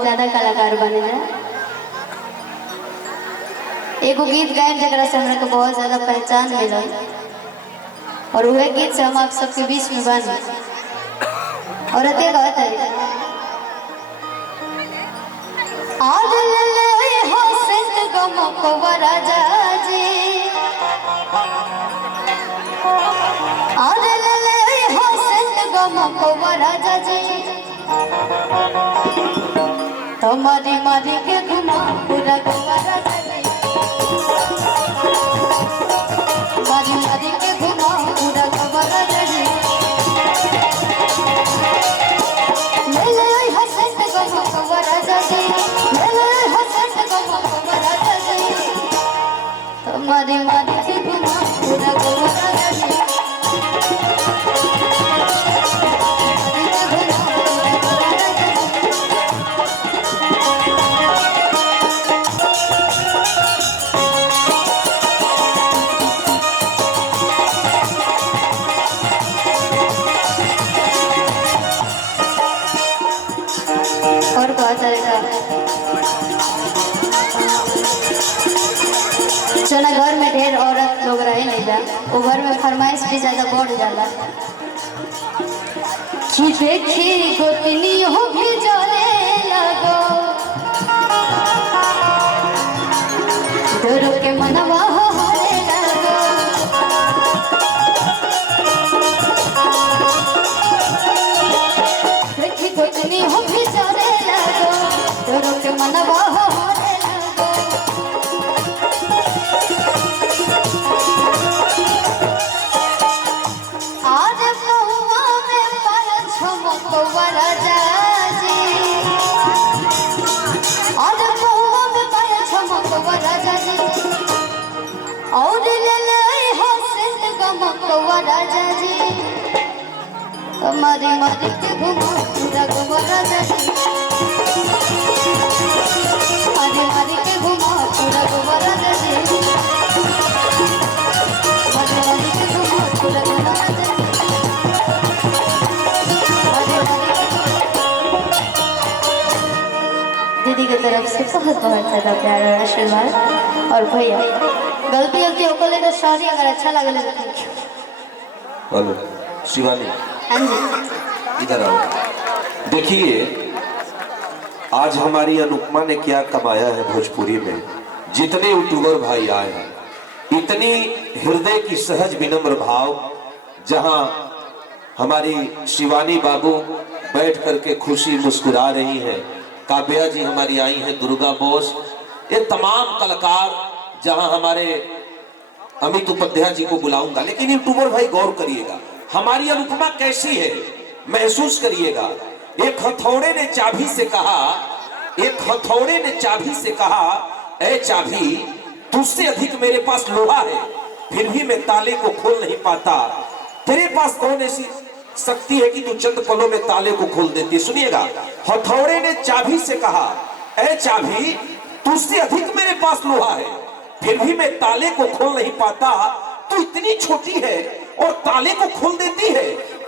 बहुत ज्यादा कलाकार बने हैं। एगो गीत गायब जरा से हमरा को बहुत ज्यादा पहचान मिला और वह गीत से हम आप सबके बीच में बन और अते कहत है आज ले हो संत गम को राजा जी आज ले हो संत गम को राजा जी तुम्हारी मारी के घुमा पूरा गोवा राजा जी मारी मारी के घुमा पूरा गोवा राजा जी ले ले हसंत गम को राजा जी ले ले हसंत गम को राजा जी तुम्हारी मारी के घुमा पूरा गोवा राजा जी और बहुत चलेगा चला घर में ढेर औरत लोग रहे नहीं जा वो घर में फरमाइश भी ज्यादा बढ़ जाला कि देखी गोतनी हो भी जले लगो डरो के मनवा हो हरे लगो देखी गोतनी हो भी जले लगो डरो के मनवा हो हरे लगो आज बहुआ में पाया छमको राजा जी आज बहुआ में पाया छमको राजा जी और ले ले हो संत गमको राजा जी हमारी मारी के घुमा पूरा गोवा राजा जी हमारी मारी के घुमा पूरा गोवा राजा जी हमारी मारी के घुमा पूरा गोवा राजा जी दीदी की तरफ से बहुत बहुत ज़्यादा प्यार और आशीर्वाद और भैया गलती गलती होकर ले तो सॉरी अगर अच्छा लगे तो थैंक यू। बोलो शिवानी। हाँ जी इधर आओ। देखिए आज हमारी अनुपमा ने क्या कमाया है भोजपुरी में। जितने यूट्यूबर भाई आए हैं इतनी हृदय की सहज विनम्र भाव जहां हमारी शिवानी बाबू बैठ करके खुशी मुस्कुरा रही है, काव्या जी हमारी आई हैं, दुर्गा बोस, ये तमाम कलाकार जहां हमारे अमित उपाध्याय जी को बुलाऊंगा। लेकिन यूट्यूबर भाई गौर करिएगा हमारी अनुपमा कैसी है महसूस करिएगा। एक हथौड़े ने चाबी से कहा, एक हथौड़े ने चाबी से कहा ए चाबी तुझसे अधिक मेरे पास लोहा है फिर भी मैं ताले को खोल नहीं पाता। तेरे पास कौन ऐसी शक्ति है कि तू चंद पलों में ताले को खोल देती है। सुनिएगा हथौड़े ने चाबी से कहा ए चाबी तुझसे अधिक मेरे पास लोहा है फिर भी मैं ताले को खोल नहीं पाता। तू इतनी छोटी है और ताले को खोल देती है।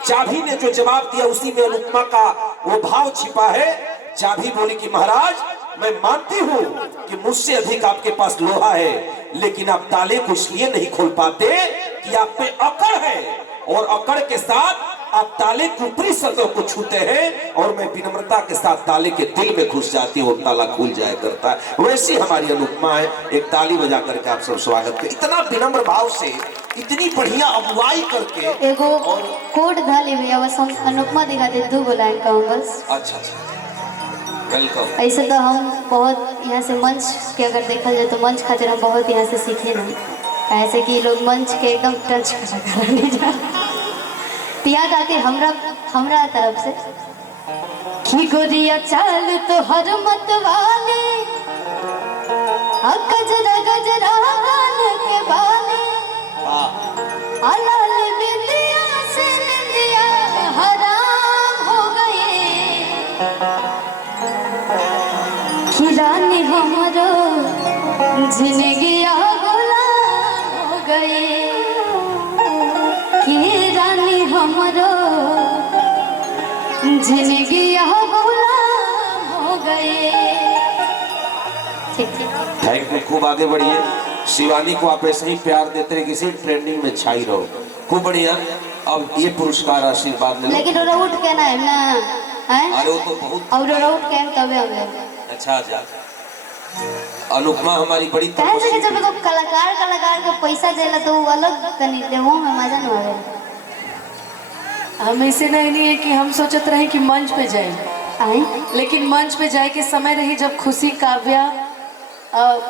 चाबी ने जो जवाब दिया उसी में अनुपमा का वो भाव छिपा है। चाबी बोली कि महाराज मैं मानती हूँ कि मुझसे अधिक आपके पास लोहा है लेकिन आप ताले को इसलिए नहीं खोल पाते कि आप पे अकड़ है और अकड़ के साथ आप ताले की ऊपरी सतह को छूते हैं और मैं विनम्रता के साथ ताले के दिल में घुस जाती हूँ ताला खुल जाया करता है। वैसी हमारी अनुपमा है। एक ताली बजा करके आप सब स्वागत करें। इतना विनम्र भाव से इतनी बढ़िया अगुवाई करके एगो कोड धाली भैया बस हम अनुपमा दिखा दे दो गो लाइन कहूँ बस। अच्छा वेलकम। ऐसे तो हम बहुत यहाँ से मंच के अगर देखा जाए तो मंच खातिर हम बहुत यहाँ से सीखे नहीं ऐसे कि लोग मंच के एकदम टच कर नहीं जा यहाँ खातिर हमरा तरफ से की गोरिया चाल तो हर मत वाले गजरा गजरा के बाले लाल बिंदिया से निंदिया हराम हो गए कि रानी हमारो जिंदगी गुलाम हो गए कि रानी हमारो जिंदगी गुलाम हो गए। ठीक ठीक। थैंक यू, खूब आगे बढ़िए। शिवानी को आप ऐसे ही प्यार देते रहे, किसी ट्रेंडिंग में छाई रहो, खूब बढ़िया। अब ये पुरस्कार आशीर्वाद ले लो। लेकिन वो उठ के ना है ना, हैं? अरे वो तो बहुत और वो उठ के तबे हम लोग अच्छा जा। अनुपमा हमारी बड़ी कहे से कि जब एगो कलाकार के पैसा देला तो वो अलग तनी देवो में मजा न आवे। हम ऐसे नहीं है कि हम सोचत रहे कि मंच पे जाए, आई लेकिन मंच पे जाए के समय रही जब खुशी, काव्या,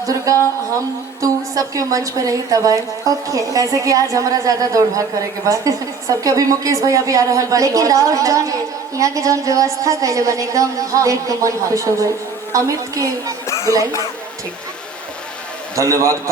दुर्गा, हम, तू सबके मंच पे रही तब आए। ओके। कैसे कि आज हमारा ज्यादा दौड़ भाग करे के बाद सबके अभी मुकेश भैया भी आ रहल बानी। लेकिन और जौन यहाँ के जौन व्यवस्था कैले बने एकदम हाँ, देख के मन खुश हो गई। अमित के बुलाई। ठीक, धन्यवाद।